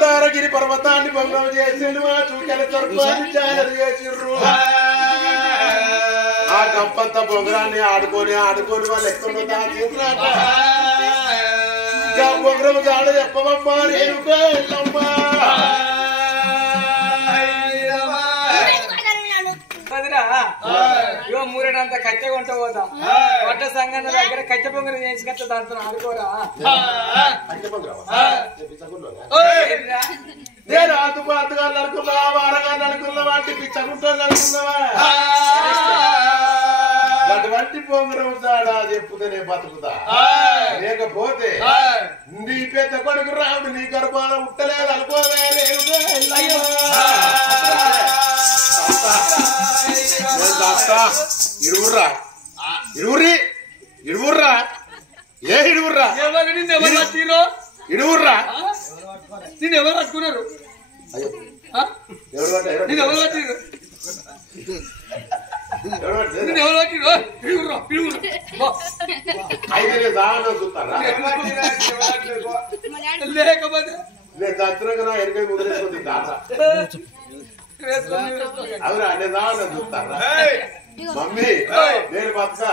మందారగిరి పర్వతాన్ని భంగం చేసిండు ఆ చూకెల సర్పాన్ని చాలరు చేసిర్రు ఆ గంపంత బొంగరాన్ని ఆడుకొని వాళ్ళు ఎక్కడ దాచేసినాక బొంగరం జాడ చెప్పవమ్మా రేణుకా ఎల్లమ్మా ఇగో మూరేడంత కట్టె కొంట పోతా కొట్ట సంగన్న దగ్గర కట్టె పొంగరం చేసి కట్ట దాంతో ఆడుకోరా రాతుకు అద్దగాళ్ళు అనుకున్నావా వారగాళ్ళు అనుకున్నావా అంటే పిచ్చకుంటోళ్ళు అనుకున్నావా అటువంటి పొంగరం చాడా చెప్పుతేనే బతుకుతా లేకపోతే నీ పెద్ద కొడుకు రాముడు నీ గర్భాల ఉట్టలేదు అనుకోవే ఇడువుర్రా ఏ ఇడువుర్రా ఇడువుర్రా నేను ఎవరు పట్టుకున్నారు నేను ఎవరు పట్టిరు నేను ఎవరు చూస్తారా లేకపోతే నేను దత్తరంగా ఎనకై ముద్రేసుకుంది దాత అవునా నేను దాన చూస్తారా మమ్మీ నేను బతుక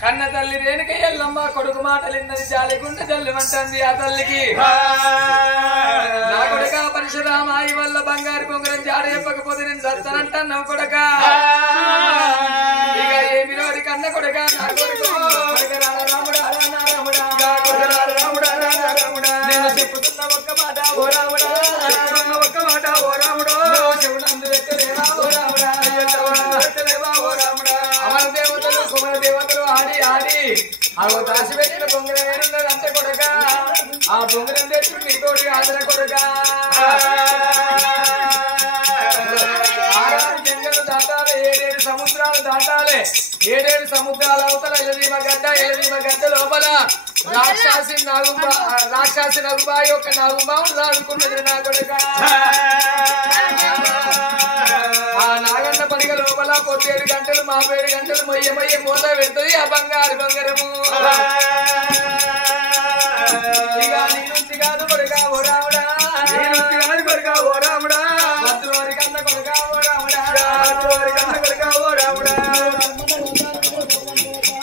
కన్న తల్లి రేణుక ఎల్లమ్మ కొడుకు మాటలిన్నది జాలిగుండ జల్లుమంటుంది ఆ తల్లికి నా కొడుక పరశురామాయి వల్ల బంగారు పొంగరం జాడ చెప్పకపోతే నేను చస్తానంటాను కొడక ఇక ఏమి రోడి కన్న కొడక నా కొడుకు నేను చెప్పుతున్న ఒక్క మాట ఓ రాముడా ఒక్క మాట ఓ రాముడు శివునందు పెట్టలేవా ఓ రాముడా పెట్టలేవా ఓ రాముడా అమర దేవతలు కుమర దేవతలు ఆడి ఆడి అవి దాచిపెట్టిన బొంగరం ఏనున్నది అంతే కొడక ఆ బొంగరం తెచ్చి నీ తోటి ఆదర కొడక జంగలు దాటాలి 7 సముద్రాలు దాటాలి 7 సముద్రాల అవతల ఎలదీమ గడ్డ లోపల రాక్షసి నగుబాయి ఒక నాగుబావు దాడుకున్నది నా కొడక ఆ నాగన్న పనిగ లోపల 7 గంటలు 7 గంటలు మొయ్య మూత పెడుతుంది ఆ బంగారము ఇక నీ నుంచి కాదు కొడుక ఓ రాముడా భద్రవారి కన్న కొడుక ఓ రాముడా కొడుక ఓ రాముడా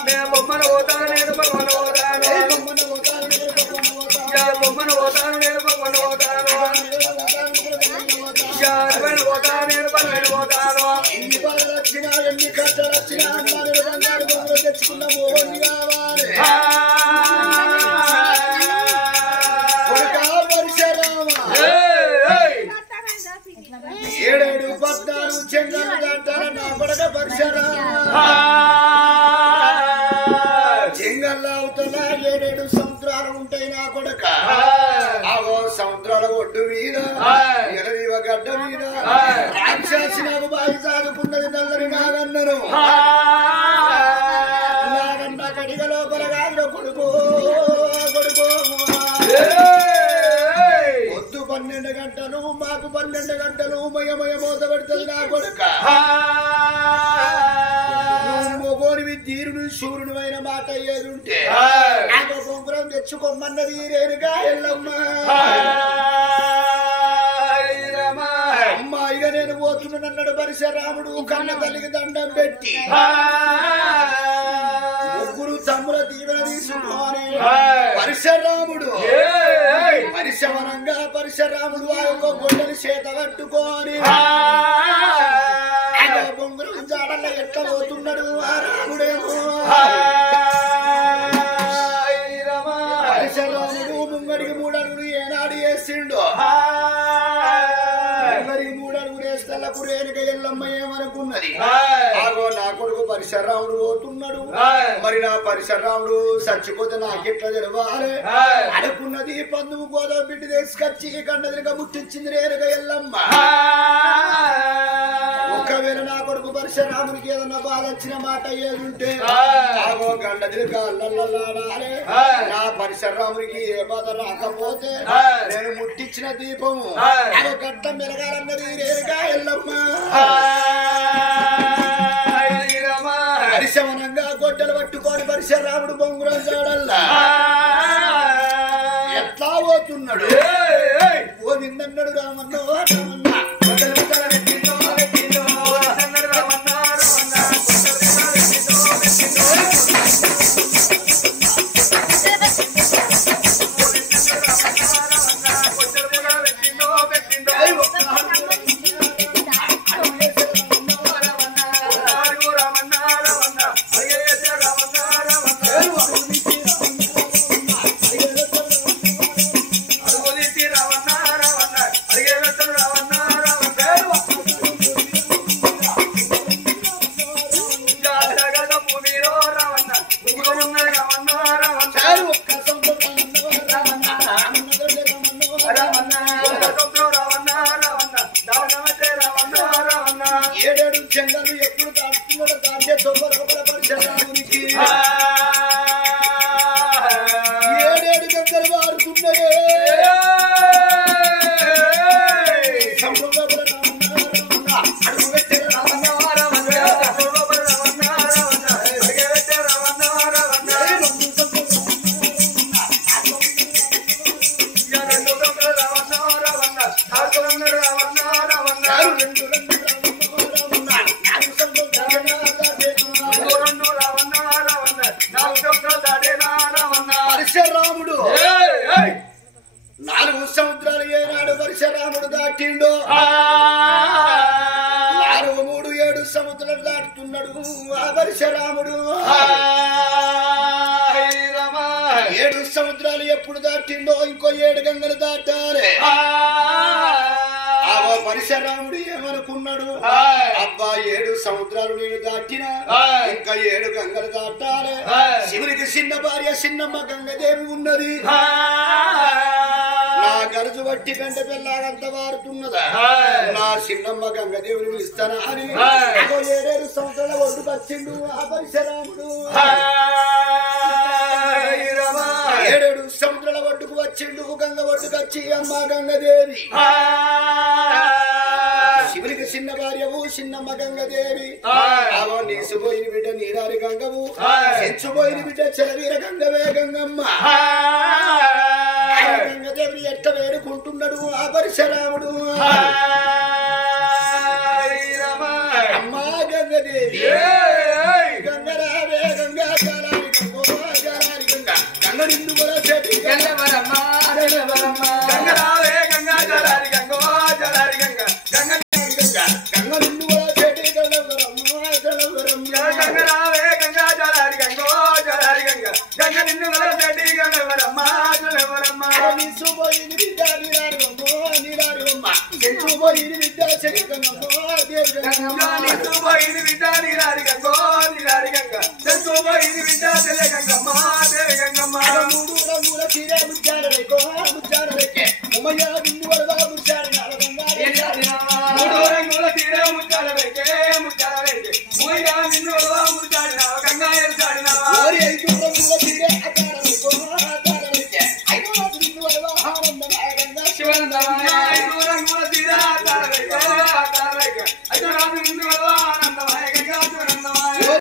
నేను బొమ్మను పోతాను నేను బొమ్మను పోతాను బొమ్మను పోతాను నేను బొమ్మను పోతాను పోతాను నేను పల్లెలు పోతాను ఎన్ని బాధలు వచ్చినా ఎన్ని కష్టాలు వచ్చినా బంగారు బొమ్మలు తెచ్చుకున్న మోహన్ కావాలి ఏడేడు 14 చెంగలు దాటాల నా కొడక పరశురామ చెంగల్ అవుతున్న 7 సముద్రాలు ఉంటాయి నా కొడక ఆగో సముద్రాల ఒడ్డు మీద ఎలదీవ గడ్డ మీద రాక్షసి నాకు బాయి సాదుకున్నది నల్లని నాగన్నను నాగన్న కడిగ లోపల కాదు కొడుకు 12 గంటలు మాకు 12 గంటలు మయమయ మోత పెడుతుంది నా కొడుక మొగోడివి తీరుడు సూర్యుడు అయిన మాట ఏదుంటే నాకు బొంగురం తెచ్చుకోమన్నది రేణుకా ఎల్లమ్మ అమ్మాయిగా నేను పోతున్నానన్నాడు పరశురాముడు కన్న తల్లికి దండం పెట్టి ముగ్గురు తమ్ముల దీవెన తీసుకోని పరశురాముడు పరిశమనంగా పరశురాముడు ఆ యొక్క గొడ్డలి చేత పట్టుకొని బొంగురం జాడల్లో ఎట్లా పోతున్నాడు ఆ రాముడేమో పరశురాముడు ముంగడికి 3 అడుగులు ఏనాడు వేసిండు అందరికి 3 అడుగులు వేస్తలకు రేణుక ఎల్లమ్మ ఏమనుకున్నది ఆగో నా కొడుకు పరశురాముడు పోతున్నాడు మరి నా పరశురాముడు చచ్చిపోతే నాకెట్లా తెలవాలి అనుకున్నది 19 గోదావ బిడ్డ తీసుకొచ్చి కండదిగా ముట్టించింది రేణుక ఎల్లమ్మ ఒకవేళ నా కొడుకు పరశురాముడికి ఏదన్నా బాధ వచ్చిన మాట ఏదుంటే ఆగో గండదిగా కళ్ళల్లాడాలి నా పరశురాముడికి ఏ బాధ రాకపోతే నేను ముట్టించిన దీపము గడ్డ మెలగాలన్నది రేణుకా ఎల్లమ్మ పరిశమనంగా గొడ్డలు పట్టుకొని పరశురాముడు బొంగురం జాడల్లా ఎట్లా పోతున్నాడు పెట్టినడు రామన్న రామన్న కొట్టలు ముక్కలు పెట్టిందో పెట్టిందో సన్నడు రామన్న రామన్న కొట్టలు ముక్కలు పెట్టిందో పెట్టిందో ఏడేడు జంగలు ఎప్పుడు దాటుతున్నాడో దాటే దొంగల పరిశరామునికి ఏడేడు గంటలు వారుతున్నాయే అడుగు పెట్టే పరశురాముడు 4 సముద్రాలు ఏనాడు పరశురాముడు దాటిండో 4 3 7 సముద్రాలు దాటుతున్నాడు ఆ పరశురాముడు 7 సముద్రాలు ఎప్పుడు దాటిండో ఇంకో 7 గంగలు దాటాలి ఆ పరశురాముడు ఏమనుకున్నాడు అబ్బా 7 సముద్రాలు నేను దాటినా ఇంకా 7 గంగలు దాటాలి శివునికి చిన్న భార్య చిన్నమ్మ గంగదేవి ఉన్నది నా గరజు వట్టి గంట పిల్లగంత వారుతున్నదా నా చిన్నమ్మ గంగదేవుని పిలుస్తానా అని 7 సంవత్సరాల ఒడ్డు వచ్చిండు ఆ పరశురాముడు 7 సముద్రాల ఒడ్డుకు వచ్చిండు గంగ ఒడ్డుకు వచ్చి అమ్మ గంగదేవి శివునికి చిన్న భార్యవు చిన్నమ్మ గంగదేవి అవో నీసుపోయిన బిడ్డ నీరారి గంగవు సెంచుపోయిన బిడ్డ చెలవీర గంగవే గంగమ్మ గంగదేవిని ఎట్ట వేడుకుంటున్నాడు ఆ పరశురాముడు అమ్మా గంగదేవి గంగరావే గంగా జాలారి గంగో జాలారి గంగా గంగ నిన్ను కూడా చెట్టు గంగవరమ్మ గంగరావే గంగా జాలారి గంగో జాలారి గంగా గంగ గంగ నిన్ను కూడా చెట్టు గంగవరమ్మ గంగరావే గంగా జాలారి గంగో జాలారి గంగా గంగ నిన్ను కూడా చెట్టు గంగవరమ్మ గంగవరమ్మ నీసుపోయిన బిడ్డ నీరారి గంగో నీరారి అమ్మ సెంచుపోయిన బిడ్డ చెట్టు గంగమ్మ దేవి గంగమ్మ నీసు పోయిన బిడ్డ నీరారి గంగో నీరారి గంగా చెంచు పోయిన బిడ్డ